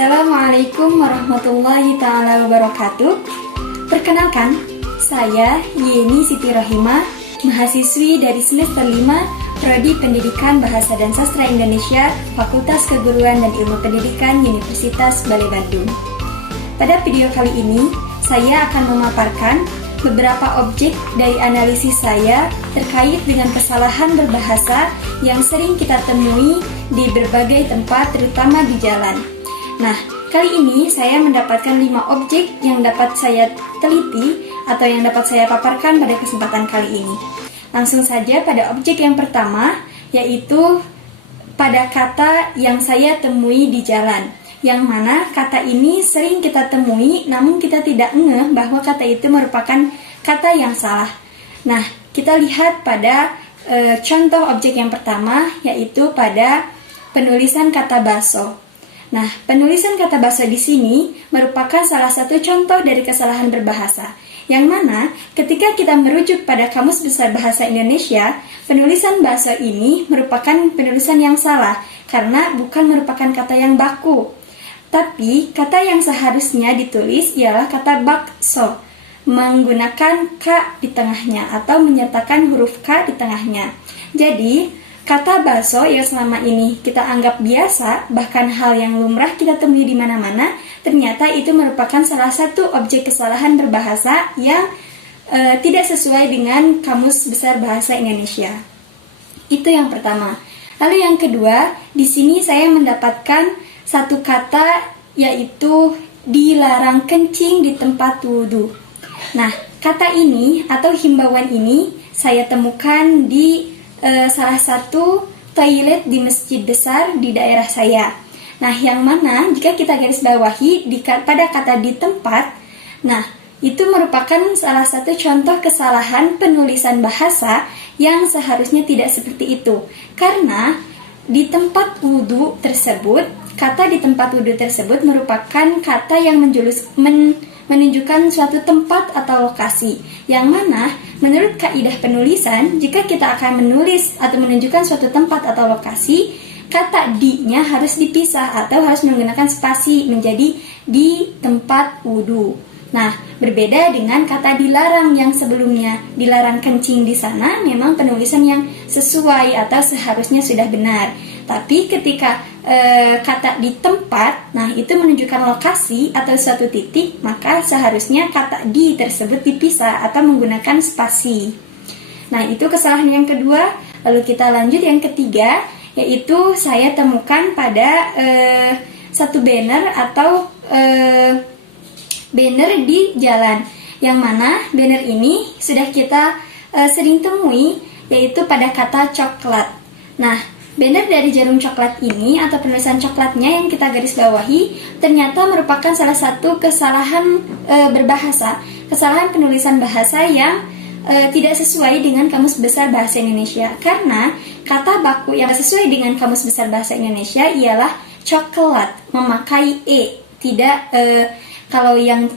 Assalamualaikum warahmatullahi ta'ala wabarakatuh. Perkenalkan, saya Yeni Siti Rohimah, mahasiswi dari semester 5 Prodi Pendidikan Bahasa dan Sastra Indonesia, Fakultas Keguruan dan Ilmu Pendidikan Universitas Balai Bandung. Pada video kali ini, saya akan memaparkan beberapa objek dari analisis saya terkait dengan kesalahan berbahasa yang sering kita temui di berbagai tempat, terutama di jalan. Nah, kali ini saya mendapatkan 5 objek yang dapat saya teliti atau yang dapat saya paparkan pada kesempatan kali ini. Langsung saja pada objek yang pertama, yaitu pada kata yang saya temui di jalan. Yang mana kata ini sering kita temui, namun kita tidak ngeh bahwa kata itu merupakan kata yang salah. Nah, kita lihat pada contoh objek yang pertama, yaitu pada penulisan kata baso. Nah, penulisan kata baso di sini merupakan salah satu contoh dari kesalahan berbahasa, yang mana ketika kita merujuk pada Kamus Besar Bahasa Indonesia, penulisan baso ini merupakan penulisan yang salah karena bukan merupakan kata yang baku. Tapi kata yang seharusnya ditulis ialah kata bakso, menggunakan K di tengahnya atau menyertakan huruf K di tengahnya. Jadi, kata baso yang selama ini kita anggap biasa, bahkan hal yang lumrah kita temui di mana-mana, ternyata itu merupakan salah satu objek kesalahan berbahasa yang tidak sesuai dengan Kamus Besar Bahasa Indonesia. Itu yang pertama. Lalu yang kedua, di sini saya mendapatkan satu kata, yaitu dilarang kencing di tempat wudhu. Nah, kata ini atau himbauan ini saya temukan di salah satu toilet di masjid besar di daerah saya. Nah, yang mana jika kita garis bawahi pada kata di tempat, nah itu merupakan salah satu contoh kesalahan penulisan bahasa yang seharusnya tidak seperti itu. Karena di tempat wudhu tersebut, kata di tempat wudhu tersebut merupakan kata yang menunjukkan suatu tempat atau lokasi, yang mana menurut kaidah penulisan, jika kita akan menulis atau menunjukkan suatu tempat atau lokasi, kata di-nya harus dipisah atau harus menggunakan spasi menjadi di tempat wudhu. Nah, berbeda dengan kata dilarang yang sebelumnya, dilarang kencing di sana, memang penulisan yang sesuai atau seharusnya sudah benar. Tapi ketika kata di tempat, nah itu menunjukkan lokasi atau suatu titik, maka seharusnya kata di tersebut dipisah atau menggunakan spasi. Nah, itu kesalahan yang kedua. Lalu kita lanjut yang ketiga, yaitu saya temukan pada satu banner atau banner di jalan, yang mana banner ini sudah kita sering temui, yaitu pada kata coklat. Nah, banner dari jarum coklat ini atau penulisan coklatnya yang kita garis bawahi ternyata merupakan salah satu kesalahan berbahasa, kesalahan penulisan bahasa yang tidak sesuai dengan Kamus Besar Bahasa Indonesia. Karena kata baku yang sesuai dengan Kamus Besar Bahasa Indonesia ialah coklat, memakai e, tidak kalau yang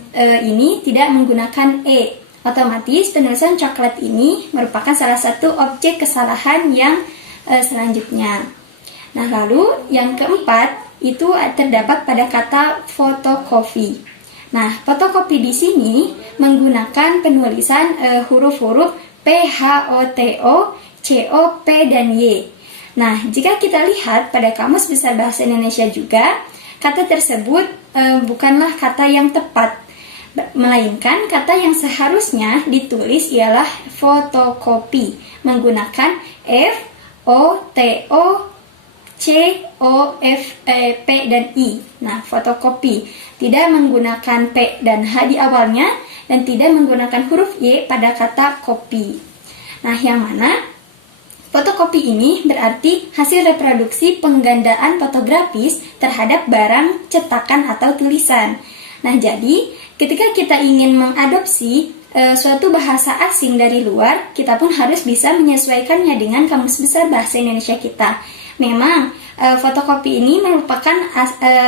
ini tidak menggunakan e. Otomatis penulisan coklat ini merupakan salah satu objek kesalahan yang selanjutnya. Nah, lalu yang keempat itu terdapat pada kata fotokopi. Nah, fotokopi di sini menggunakan penulisan huruf-huruf P, H, O, T, O, C, O, P, dan Y. Nah, jika kita lihat pada Kamus Besar Bahasa Indonesia juga, kata tersebut bukanlah kata yang tepat, melainkan kata yang seharusnya ditulis ialah fotokopi, menggunakan F, O, T, O, C, O, F, P, dan I. Nah, fotokopi tidak menggunakan P dan H di awalnya dan tidak menggunakan huruf Y pada kata kopi. Nah, yang mana fotokopi ini berarti hasil reproduksi penggandaan fotografis terhadap barang cetakan atau tulisan. Nah, jadi ketika kita ingin mengadopsi suatu bahasa asing dari luar, kita pun harus bisa menyesuaikannya dengan Kamus Besar Bahasa Indonesia kita. Memang fotokopi ini merupakan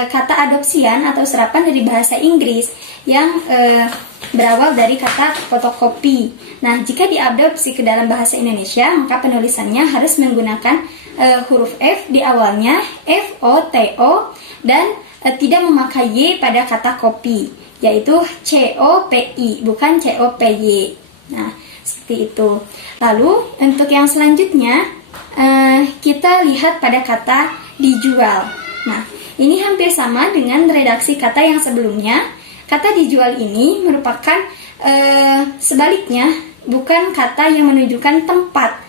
kata adopsian atau serapan dari bahasa Inggris yang berawal dari kata fotokopi. Nah, jika diadopsi ke dalam bahasa Indonesia, maka penulisannya harus menggunakan huruf F di awalnya, F, O, T, O, dan tidak memakai Y pada kata kopi, yaitu COPI, bukan COPY. Nah, seperti itu. Lalu, untuk yang selanjutnya, kita lihat pada kata dijual. Nah, ini hampir sama dengan redaksi kata yang sebelumnya. Kata dijual ini merupakan sebaliknya, bukan kata yang menunjukkan tempat.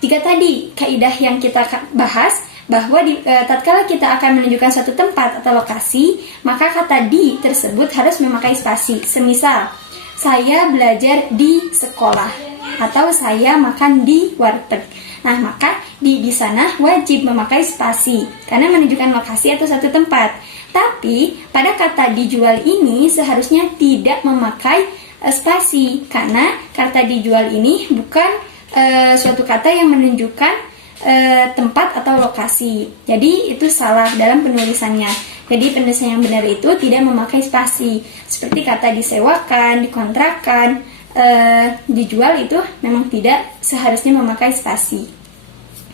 Jika tadi kaidah yang kita bahas bahwa tatkala kita akan menunjukkan suatu tempat atau lokasi, maka kata di tersebut harus memakai spasi. Semisal, saya belajar di sekolah atau saya makan di warteg. Nah, maka di sana wajib memakai spasi karena menunjukkan lokasi atau satu tempat. Tapi pada kata dijual ini seharusnya tidak memakai spasi karena kata dijual ini bukan suatu kata yang menunjukkan tempat atau lokasi. Jadi itu salah dalam penulisannya. Jadi penulisan yang benar itu tidak memakai spasi. Seperti kata disewakan, dikontrakkan, dijual itu memang tidak seharusnya memakai spasi.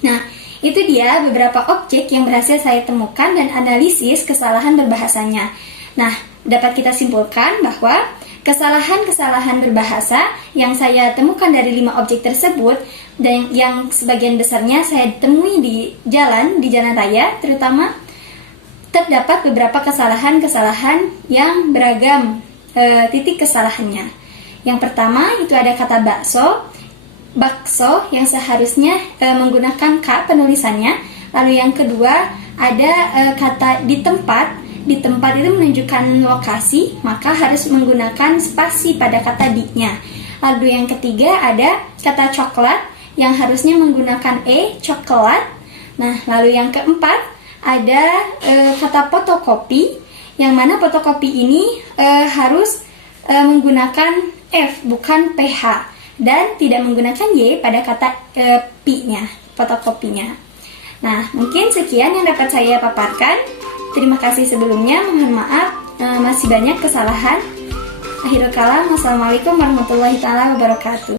Nah, itu dia beberapa objek yang berhasil saya temukan dan analisis kesalahan berbahasanya. Nah, dapat kita simpulkan bahwa kesalahan-kesalahan berbahasa yang saya temukan dari 5 objek tersebut dan yang sebagian besarnya saya temui di jalan raya, terutama terdapat beberapa kesalahan-kesalahan yang beragam titik kesalahannya. Yang pertama itu ada kata bakso yang seharusnya menggunakan K penulisannya. Lalu yang kedua ada kata di tempat itu menunjukkan lokasi, maka harus menggunakan spasi pada kata di-nya. Lalu yang ketiga ada kata coklat yang harusnya menggunakan E, coklat. Nah, lalu yang keempat ada kata fotokopi, yang mana fotokopi ini harus menggunakan F, bukan PH. Dan tidak menggunakan Y pada kata pi-nya, fotokopinya. Nah, mungkin sekian yang dapat saya paparkan. Terima kasih sebelumnya, mohon maaf masih banyak kesalahan. Akhirul kalam, wassalamualaikum warahmatullahi wabarakatuh.